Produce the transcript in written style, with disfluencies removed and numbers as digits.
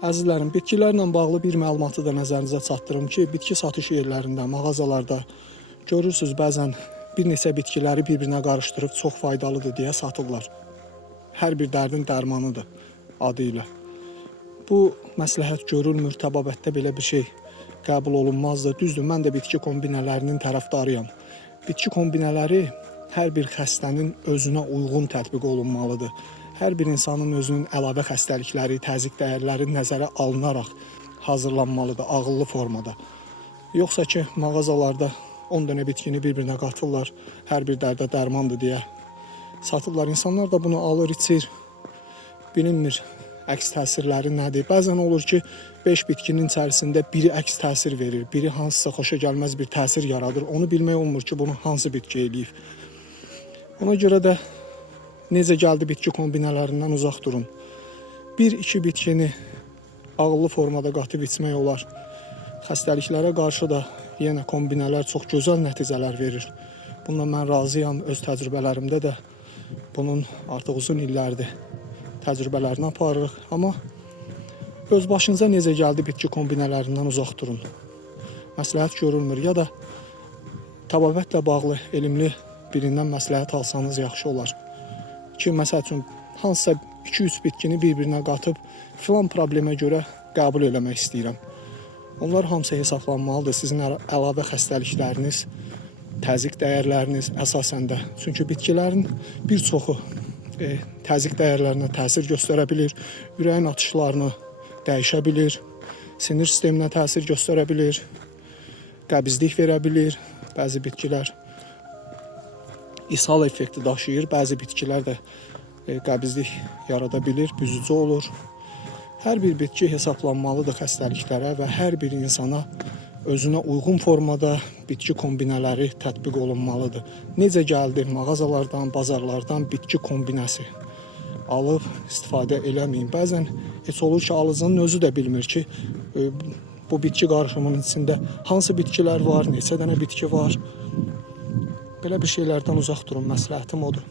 Əzizlərim, bitkilərlə bağlı bir məlumatı da nəzərinizə çatdırım ki, bitki satış yerlərində, mağazalarda görürsünüz bəzən bir neçə bitkiləri bir-birinə qarışdırıb çox faydalıdır deyə satırlar. Hər bir dərdin dərmanıdır adı ilə. Bu məsləhət görülmür, təbabətdə belə bir şey qəbul olunmazdır. Düzdür, mən də bitki kombinələrinin tərəfdarıyam. Bitki kombinələri hər bir xəstənin özünə uyğun tətbiq olunmalıdır. Hər bir insanın özünün əlavə xəstəlikləri, təzyiq dəyərləri nəzərə alınaraq hazırlanmalıdır, ağıllı formada. Yoxsa ki, mağazalarda 10 dənə bitkini bir-birinə qatırlar, hər bir dərdə dərmandır deyə satırlar. İnsanlar da bunu alır, içir, bilinmir əks təsirləri nədir. Bəzən olur ki, 5 bitkinin içərisində biri əks təsir verir, biri hansısa xoşa gəlməz bir təsir yaradır. Onu bilmək olmur ki, bunu hansı bitki eləyib. Ona görə də necə gəldi bitki kombinələrindən uzaq durun. 1-2 bitkini ağıllı formada qatıb içmək olar. Xəstəliklərə qarşı da yenə kombinələr çox gözəl nəticələr verir. Bundan mən razıyam, öz təcrübələrimdə də bunun artıq uzun illərdir təcrübələrini aparırıq. Amma öz başınıza necə gəldi bitki kombinələrindən uzaq durun. Məsləhət görülmür ya da təbabətlə bağlı elmli birindən məsləhət alsanız yaxşı olar. Ki, məsəl üçün, hansısa 2-3 bitkini bir-birinə qatıb filan problemə görə qəbul eləmək istəyirəm. Onlar hamısı hesablanmalıdır. Sizin əlavə xəstəlikləriniz, təzyiq dəyərləriniz əsasən də. Çünki bitkilərin bir çoxu təzyiq dəyərlərinə təsir göstərə bilir, ürəyin atışlarını dəyişə bilir, sinir sisteminə təsir göstərə bilir, qəbizlik verə bilir. Bəzi bitkilər ishal effekti daşıyır, bəzi bitkilər də qəbizlik yarada bilir, büzücü olur. Hər bir bitki hesablanmalıdır xəstəliklərə və hər bir insana özünə uyğun formada bitki kombinələri tətbiq olunmalıdır. Necə gəldi mağazalardan, bazarlardan bitki kombinəsi alıb istifadə eləməyin. Bəzən heç olur ki, alıcının özü də bilmir ki, bu bitki qarışımının içində hansı bitkilər var, neçə dənə bitki var. Belə bir şeylərdən uzaq durun, məsləhətim odur.